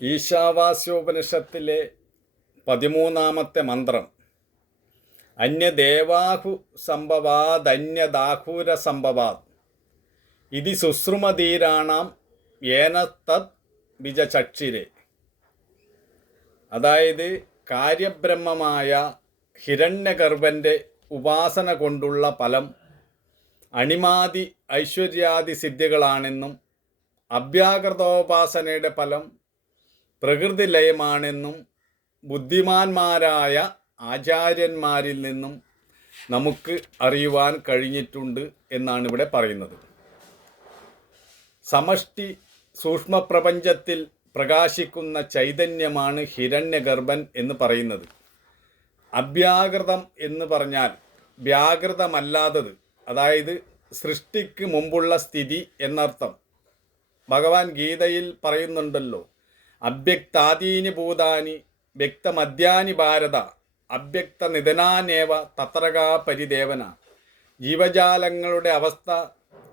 ഈശാവാസ്യോപനിഷത്തിലെ പതിമൂന്നാമത്തെ മന്ത്രം. അന്യദേവാഹു സംഭവാദന്യദാഹൂര സംഭവാത് ഇതി ശുശ്രുമധീരാണാം ഏന തത് വിജചക്ഷിരെ. അതായത് കാര്യബ്രഹ്മമായ ഹിരണ്യഗർഭന്റെ ഉപാസന കൊണ്ടുള്ള ഫലം അണിമാതി ഐശ്വര്യാദി സിദ്ധികളാണെന്നും അഭ്യാകൃതോപാസനയുടെ ഫലം പ്രകൃതി ലയമാണെന്നും ബുദ്ധിമാന്മാരായ ആചാര്യന്മാരിൽ നിന്നും നമുക്ക് അറിയുവാൻ കഴിഞ്ഞിട്ടുണ്ട് എന്നാണ് ഇവിടെ പറയുന്നത്. സമഷ്ടി സൂക്ഷ്മപ്രപഞ്ചത്തിൽ പ്രകാശിക്കുന്ന ചൈതന്യമാണ് ഹിരണ്യഗർഭൻ എന്ന് പറയുന്നത്. അഭ്യാകൃതം എന്ന് പറഞ്ഞാൽ വ്യാകൃതമല്ലാത്തത് അതായത് സൃഷ്ടിക്ക് മുമ്പുള്ള സ്ഥിതി എന്നർത്ഥം. ഭഗവാൻ ഗീതയിൽ പറയുന്നുണ്ടല്ലോ അവ്യക്താദീനി ഭൂതാനി വ്യക്തമദ്യാനി ഭാരത അവ്യക്ത നിധനാനേവ തത്രകാ പരിദേവന. ജീവജാലങ്ങളുടെ അവസ്ഥ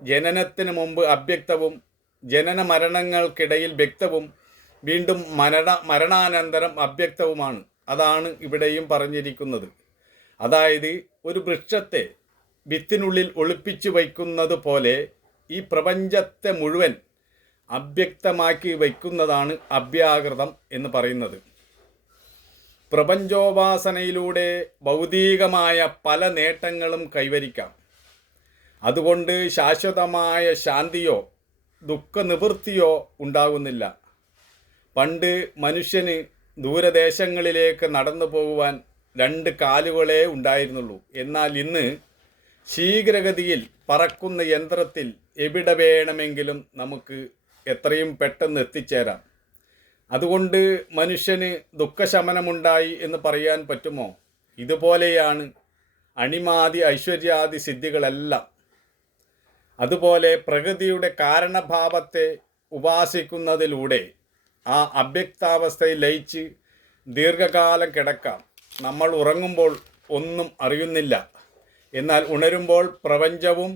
ജനനത്തിന് മുമ്പ് അവ്യക്തവും ജനന മരണങ്ങൾക്കിടയിൽ വ്യക്തവും വീണ്ടും മരണ മരണാനന്തരം അവ്യക്തവുമാണ് അതാണ് ഇവിടെയും പറഞ്ഞിരിക്കുന്നത്. അതായത് ഒരു വൃക്ഷത്തെ വിത്തിനുള്ളിൽ ഒളിപ്പിച്ചു വയ്ക്കുന്നത് പോലെ ഈ പ്രപഞ്ചത്തെ മുഴുവൻ അവ്യക്തമാക്കി വയ്ക്കുന്നതാണ് അഭ്യാകൃതം എന്ന് പറയുന്നത്. പ്രപഞ്ചോപാസനയിലൂടെ ഭൗതികമായ പല നേട്ടങ്ങളും കൈവരിക്കാം. അതുകൊണ്ട് ശാശ്വതമായ ശാന്തിയോ ദുഃഖനിവൃത്തിയോ ഉണ്ടാകുന്നില്ല. പണ്ട് മനുഷ്യന് ദൂരദേശങ്ങളിലേക്ക് നടന്നു പോകുവാൻ രണ്ട് കാലുകളേ ഉണ്ടായിരുന്നുള്ളൂ. എന്നാൽ ഇന്ന് ശീഘ്രഗതിയിൽ പറക്കുന്ന യന്ത്രത്തിൽ എവിടെ വേണമെങ്കിലും നമുക്ക് എത്രയും പെട്ടെന്ന് എത്തിച്ചേരാം. അതുകൊണ്ട് മനുഷ്യന് ദുഃഖശമനമുണ്ടായി എന്ന് പറയാൻ പറ്റുമോ? ഇതുപോലെയാണ് അണിമാതി ഐശ്വര്യാദി സിദ്ധികളെല്ലാം. അതുപോലെ പ്രകൃതിയുടെ കാരണഭാവത്തെ ഉപാസിക്കുന്നതിലൂടെ ആ അവ്യക്താവസ്ഥയിൽ ലയിച്ച് ദീർഘകാലം കിടക്കാം. നമ്മൾ ഉറങ്ങുമ്പോൾ ഒന്നും അറിയുന്നില്ല. എന്നാൽ ഉണരുമ്പോൾ പ്രപഞ്ചവും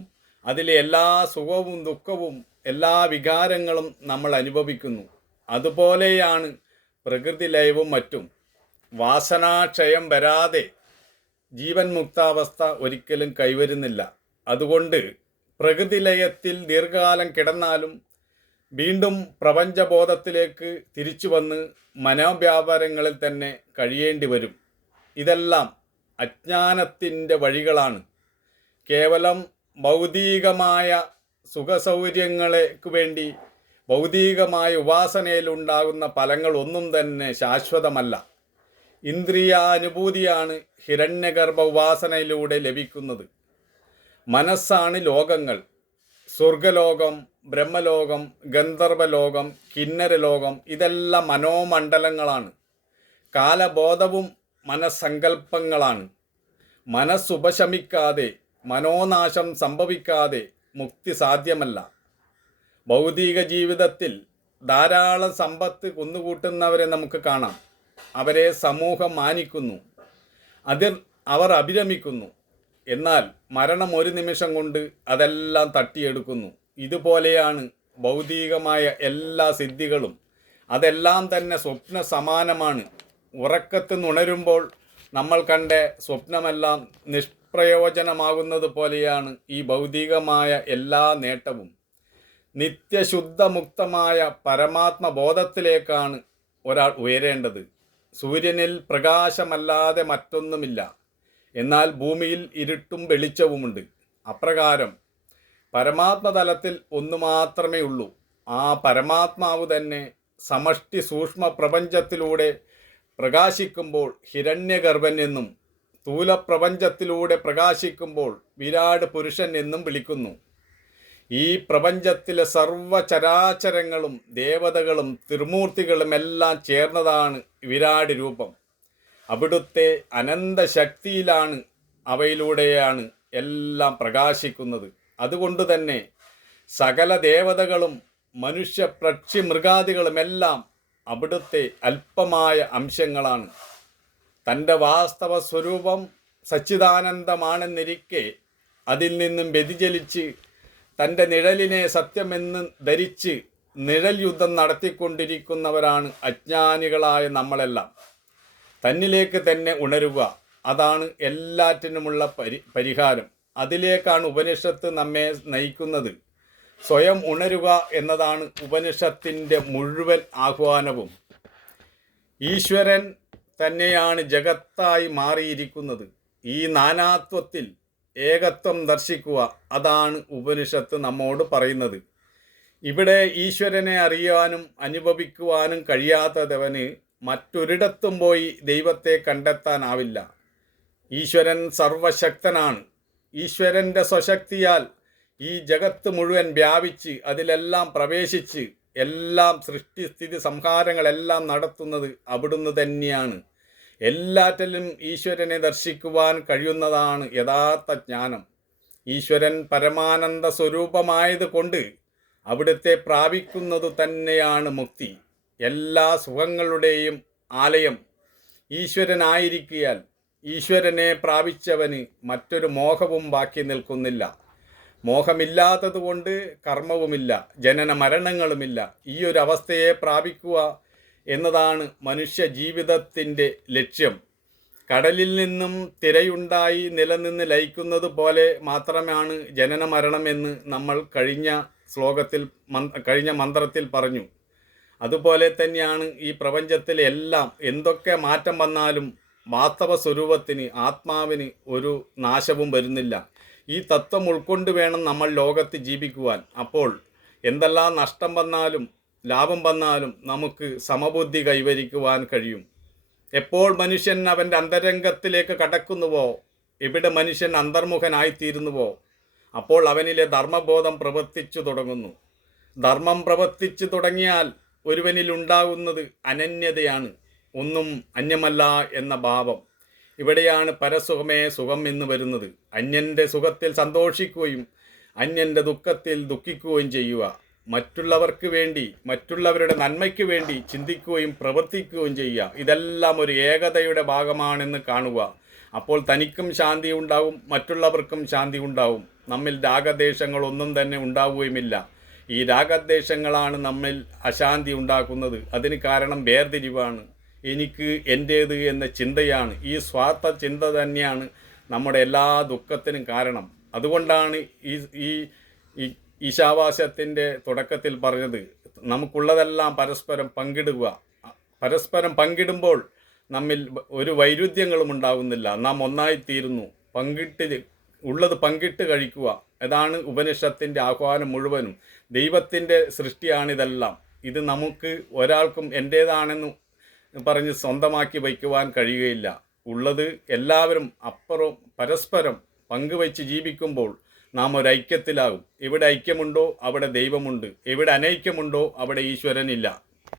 അതിലെ എല്ലാ സുഖവും ദുഃഖവും എല്ലാ വികാരങ്ങളും നമ്മൾ അനുഭവിക്കുന്നു. അതുപോലെയാണ് പ്രകൃതി ലയവും മറ്റും. വാസനാക്ഷയം വരാതെ ജീവൻ മുക്താവസ്ഥ ഒരിക്കലും കൈവരുന്നില്ല. അതുകൊണ്ട് പ്രകൃതി ലയത്തിൽ ദീർഘകാലം കിടന്നാലും വീണ്ടും പ്രപഞ്ചബോധത്തിലേക്ക് തിരിച്ചു വന്ന് മനോവ്യാപാരങ്ങളിൽ തന്നെ കഴിയേണ്ടി വരും. ഇതെല്ലാം അജ്ഞാനത്തിന്റെ വഴികളാണ്. കേവലം ഭൗതികമായ സുഖസൗകര്യങ്ങൾക്ക് വേണ്ടി ഭൗതികമായ ഉപാസനയിലുണ്ടാകുന്ന ഫലങ്ങളൊന്നും തന്നെ ശാശ്വതമല്ല. ഇന്ദ്രിയാനുഭൂതിയാണ് ഹിരണ്യഗർഭ ഉപാസനയിലൂടെ ലഭിക്കുന്നത്. മനസ്സാണ് ലോകങ്ങൾ. സ്വർഗലോകം ബ്രഹ്മലോകം ഗന്ധർവലോകം കിന്നരലോകം ഇതെല്ലാം മനോമണ്ഡലങ്ങളാണ്. കാലബോധവും മനസ്സങ്കല്പങ്ങളാണ്. മനസ്സുപശമിക്കാതെ മനോനാശം സംഭവിക്കാതെ മുക്തി സാധ്യമല്ല ഭൗതിക ജീവിതത്തിൽ ധാരാളം സമ്പത്ത് കുന്നുകൂട്ടുന്നവരെ നമുക്ക് കാണാം. അവരെ സമൂഹം മാനിക്കുന്നു. അതിൽ അവർ അഭിരമിക്കുന്നു. എന്നാൽ മരണം ഒരു നിമിഷം കൊണ്ട് അതെല്ലാം തട്ടിയെടുക്കുന്നു. ഇതുപോലെയാണ് ഭൗതികമായ എല്ലാ സിദ്ധികളും. അതെല്ലാം തന്നെ സ്വപ്ന സമാനമാണ് ഉറക്കത്ത് നുണരുമ്പോൾ നമ്മൾ കണ്ട സ്വപ്നമെല്ലാം നിഷ്പ്രയോജനമാകുന്നത് പോലെയാണ് ഈ ഭൗതികമായ എല്ലാ നേട്ടവും. നിത്യശുദ്ധമുക്തമായ പരമാത്മബോധത്തിലേക്കാണ് ഒരാൾ ഉയരേണ്ടത്. സൂര്യനിൽ പ്രകാശമല്ലാതെ മറ്റൊന്നുമില്ല. എന്നാൽ ഭൂമിയിൽ ഇരുട്ടും വെളിച്ചവുമുണ്ട്. അപ്രകാരം പരമാത്മതലത്തിൽ ഒന്നു മാത്രമേ ഉള്ളൂ. ആ പരമാത്മാവ് തന്നെ സമഷ്ടി സൂക്ഷ്മ പ്രപഞ്ചത്തിലൂടെ പ്രകാശിക്കുമ്പോൾ ഹിരണ്യഗർഭൻ എന്നും സ്ഥൂലപ്രപഞ്ചത്തിലൂടെ പ്രകാശിക്കുമ്പോൾ വിരാട് പുരുഷൻ എന്നും വിളിക്കുന്നു. ഈ പ്രപഞ്ചത്തിലെ സർവചരാചരങ്ങളും ദേവതകളും ത്രിമൂർത്തികളുമെല്ലാം ചേർന്നതാണ് വിരാട് രൂപം. അവിടുത്തെ അനന്തശക്തിയിലാണ് അവയിലൂടെയാണ് എല്ലാം പ്രകാശിക്കുന്നത്. അതുകൊണ്ട് തന്നെ സകല ദേവതകളും മനുഷ്യ പക്ഷി മൃഗാദികളുമെല്ലാം അവിടുത്തെ അല്പമായ അംശങ്ങളാണ്. തന്റെ വാസ്തവ സ്വരൂപം സച്ചിദാനന്ദമാണെന്നിരിക്കെ അതിൽ നിന്നും വ്യതിചലിച്ച് തന്റെ നിഴലിനെ സത്യമെന്ന് ധരിച്ച് നിഴൽ യുദ്ധം നടത്തിക്കൊണ്ടിരിക്കുന്നവരാണ് അജ്ഞാനികളായ നമ്മളെല്ലാം. തന്നിലേക്ക് തന്നെ ഉണരുക അതാണ് എല്ലാറ്റിനുമുള്ള പരി പരിഹാരം. അതിലേക്കാണ് ഉപനിഷത്ത് നമ്മെ നയിക്കുന്നത്. സ്വയം ഉണരുക എന്നതാണ് ഉപനിഷത്തിന്റെ മുഴുവൻ ആഹ്വാനവും. ഈശ്വരൻ തന്നെയാണ് ജഗത്തായി മാറിയിരിക്കുന്നത്. ഈ നാനാത്വത്തിൽ ഏകത്വം ദർശിക്കുക അതാണ് ഉപനിഷത്ത് നമ്മോട് പറയുന്നത്. ഇവിടെ ഈശ്വരനെ അറിയാനും അനുഭവിക്കുവാനും കഴിയാത്തതവന് മറ്റൊരിടത്തും പോയി ദൈവത്തെ കണ്ടെത്താനാവില്ല. ഈശ്വരൻ സർവശക്തനാണ്. ഈശ്വരന്റെ സ്വശക്തിയാൽ ഈ ജഗത്ത് മുഴുവൻ വ്യാപിച്ച് അതിലെല്ലാം പ്രവേശിച്ച് എല്ലാം സൃഷ്ടിസ്ഥിതി സംഹാരങ്ങളെല്ലാം നടത്തുന്നത് അവിടുന്ന് തന്നെയാണ്. എല്ലാറ്റിലും ഈശ്വരനെ ദർശിക്കുവാൻ കഴിയുന്നതാണ് യഥാർത്ഥ ജ്ഞാനം. ഈശ്വരൻ പരമാനന്ദ സ്വരൂപമായത് കൊണ്ട് അവിടുത്തെ പ്രാപിക്കുന്നതു തന്നെയാണ് മുക്തി. എല്ലാ സുഖങ്ങളുടെയും ആലയം ഈശ്വരനായിരിക്കിയാൽ ഈശ്വരനെ പ്രാപിച്ചവന് മറ്റൊരു മോഹവും ബാക്കി നിൽക്കുന്നില്ല. മോഹമില്ലാത്തതുകൊണ്ട് കർമ്മവുമില്ല ജനന മരണങ്ങളുമില്ല ഈ ഒരു അവസ്ഥയെ പ്രാപിക്കുക എന്നതാണ് മനുഷ്യ ജീവിതത്തിന്റെ ലക്ഷ്യം. കടലിൽ നിന്നും തിരയുണ്ടായി നിലനിന്ന് ലയിക്കുന്നത് പോലെ മാത്രമാണ് ജനന മരണമെന്ന് നമ്മൾ കഴിഞ്ഞ ശ്ലോകത്തിൽ കഴിഞ്ഞ മന്ത്രത്തിൽ പറഞ്ഞു. അതുപോലെ തന്നെയാണ് ഈ പ്രപഞ്ചത്തിലെ എല്ലാം എന്തൊക്കെ മാറ്റം വന്നാലും വാസ്തവ സ്വരൂപത്തിന് ആത്മാവിന് ഒരു നാശവും വരുന്നില്ല. ഈ തത്വം ഉൾക്കൊണ്ട് വേണം നമ്മൾ ലോകത്ത് ജീവിക്കുവാൻ. അപ്പോൾ എന്തെല്ലാം നഷ്ടം വന്നാലും ലാഭം വന്നാലും നമുക്ക് സമബുദ്ധി കൈവരിക്കുവാൻ കഴിയും. എപ്പോൾ മനുഷ്യൻ അവന്റെ അന്തരംഗത്തിലേക്ക് കടക്കുന്നുവോ എവിടെ മനുഷ്യൻ അന്തർമുഖനായിത്തീരുന്നുവോ അപ്പോൾ അവനിലെ ധർമ്മബോധം പ്രവർത്തിച്ചു തുടങ്ങുന്നു. ധർമ്മം പ്രവർത്തിച്ചു തുടങ്ങിയാൽ ഒരുവനിൽ ഉണ്ടാകുന്നത് അനന്യതയാണ് ഒന്നും അന്യമല്ല എന്ന ഭാവം. ഇവിടെയാണ് പരസുഖമേ സുഖം എന്ന് വരുന്നത്. അന്യന്റെ സുഖത്തിൽ സന്തോഷിക്കുകയും അന്യന്റെ ദുഃഖത്തിൽ ദുഃഖിക്കുകയും ചെയ്യുക. മറ്റുള്ളവർക്ക് വേണ്ടി മറ്റുള്ളവരുടെ നന്മയ്ക്ക് വേണ്ടി ചിന്തിക്കുകയും പ്രവർത്തിക്കുകയും ചെയ്യുക. ഇതെല്ലാം ഒരു ഏകതയുടെ ഭാഗമാണെന്ന് കാണുക. അപ്പോൾ തനിക്കും ശാന്തി ഉണ്ടാവും മറ്റുള്ളവർക്കും ശാന്തി ഉണ്ടാവും. നമ്മിൽ രാഗദേശങ്ങളൊന്നും തന്നെ ഉണ്ടാവുകയുമില്ല. ഈ രാഗദ്വേഷങ്ങളാണ് നമ്മിൽ അശാന്തി ഉണ്ടാക്കുന്നത്. അതിന് കാരണം വേർതിരിവാണ്. എനിക്ക് എന്റേത് എന്ന ചിന്തയാണ്. ഈ സ്വാർത്ഥ ചിന്ത തന്നെയാണ് നമ്മുടെ എല്ലാ ദുഃഖത്തിനും കാരണം. അതുകൊണ്ടാണ് ഈ ഈ ഈശാവാസ്യത്തിന്റെ തുടക്കത്തിൽ പറഞ്ഞത് നമുക്കുള്ളതെല്ലാം പരസ്പരം പങ്കിടുക. പരസ്പരം പങ്കിടുമ്പോൾ നമ്മിൽ ഒരു വൈരുദ്ധ്യങ്ങളും ഉണ്ടാകുന്നില്ല. നാം ഒന്നായിത്തീരുന്നു. പങ്കിട്ട് ഉള്ളത് പങ്കിട്ട് കഴിക്കുക. അതാണ് ഉപനിഷത്തിന്റെ ആഹ്വാനം മുഴുവനും. ദൈവത്തിന്റെ സൃഷ്ടിയാണിതെല്ലാം. ഇത് നമുക്ക് ഒരാൾക്കും എന്റേതാണെന്ന് പറഞ്ഞ് സ്വന്തമാക്കി വയ്ക്കുവാൻ കഴിയുകയില്ല. ഉള്ളത് എല്ലാവരും അപ്പുറം പരസ്പരം പങ്കുവച്ച് ജീവിക്കുമ്പോൾ നാം ഒരു ഐക്യത്തിലാകും. എവിടെ ഐക്യമുണ്ടോ അവിടെ ദൈവമുണ്ട്. എവിടെ അനൈക്യമുണ്ടോ അവിടെ ഈശ്വരനില്ല.